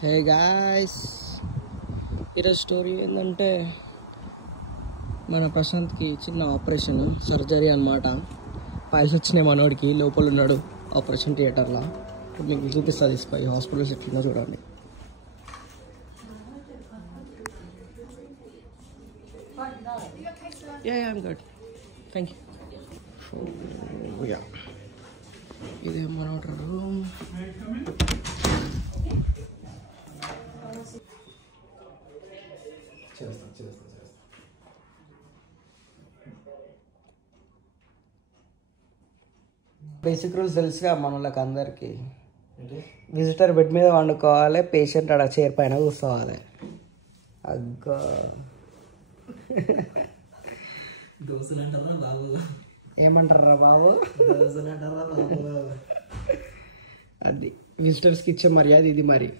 Hey guys, ఈరోజు story ఏంటంటే మన ప్రశాంత్కి చిన్న ఆపరేషన్ సర్జరీ అనమాట. పైల్స్ వచ్చినాయి మనోడికి, లోపల ఉన్నాడు ఆపరేషన్ థియేటర్లో. ఇప్పుడు మీకు చూపిస్తా, తీసుకుపోయి హాస్పిటల్స్ ఎట్లుందో చూడండి. I'm good, thank you. ఇదే మన రూమ్. బేసిక్ రూల్స్ తెలుసుగా మన వాళ్ళకి అందరికి. విజిటర్ బెడ్ మీద వండుకోవాలి, పేషెంట్ ఆడ చైర్ పైన కూర్చోవాలి. అగ్గో దోశలు అంటారా బాబు? ఏమంటారా బాబు? దోశలు అంటారా బాబు? అది విజిటర్స్కి ఇచ్చే మర్యాద ఇది మరి.